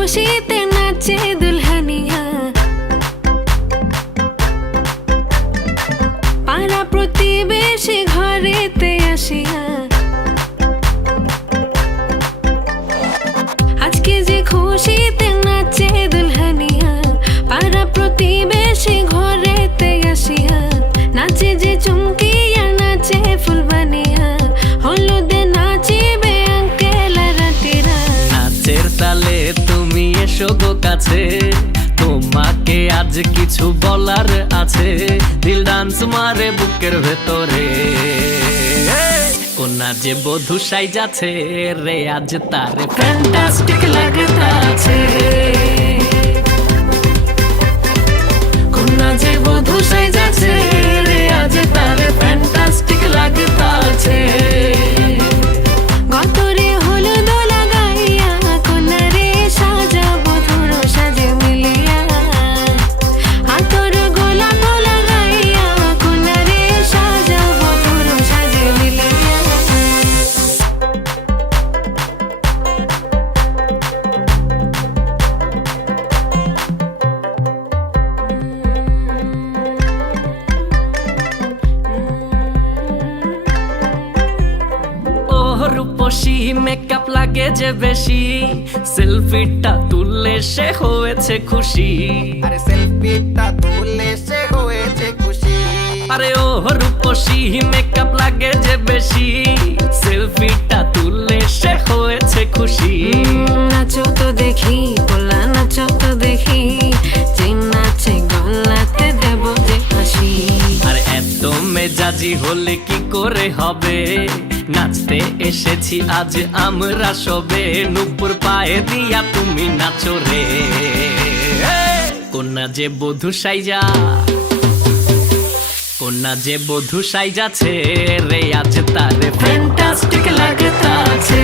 খুশিতে নাচে দুলহানিয়া, পাড়া প্রতিবেশী ঘরেতে আসিয়া। আজকে যে খুশিতে নাচে দুলহানিয়া, পাড়া প্রতিবেশী ঘরেতে আসিয়া। নাচে যে চুমকিয়া নাচে ফুলবানিয়া, হলুদে নাচিবে আঙ্কেল আর আন্টিরা। নাচের তালে তুমি এসো গো কাছে, তোমাকে আজ কিছু বলার আছে। দিল ডান্স মারে বুকের ভেতরে, কোনা যে বধূ সাইজাছে রে আজ তারে ফ্যান্টাস্টিক লাগতাছে। কোনা যে বধূ সাইজাছে রে আজ তারে ফ্যান্টাস্টিক লাগতাছে। গতরে হলুদ লাগাইয়া, কোনারে সাজা বধুর সাজে মিলিয়া। আতর গোলাপ লাগাইয়া, কোনারে সাজা বধুর সাজে মিলিয়া। রূপসী মেকআপ লাগে যে বেশি, সেলফিটা তুললে সে হয়েছে খুশি। আরে সেলফিটা তুললে সে হয়েছে খুশি। আরে ও রূপসী মেকআপ লাগে যে বেশি, সেলফিটা তুললে সে হয়েছে খুশি। নাচো তো দেখি বলা, নাচো তো দেখি, যে নাচে গলাতে দেব যে হাসি। আর এত মেজাজি হলে কি করে হবে, নাচতে এসেছি আজ আমরা সবে। নুপুর পায়ে দিয়া তুমি নাচো রে, কোনা যে বধূ সাইজা, কোনা যে বধূ সাইজাছে রে আজ তারে ফ্যান্টাস্টিক লাগতাছে।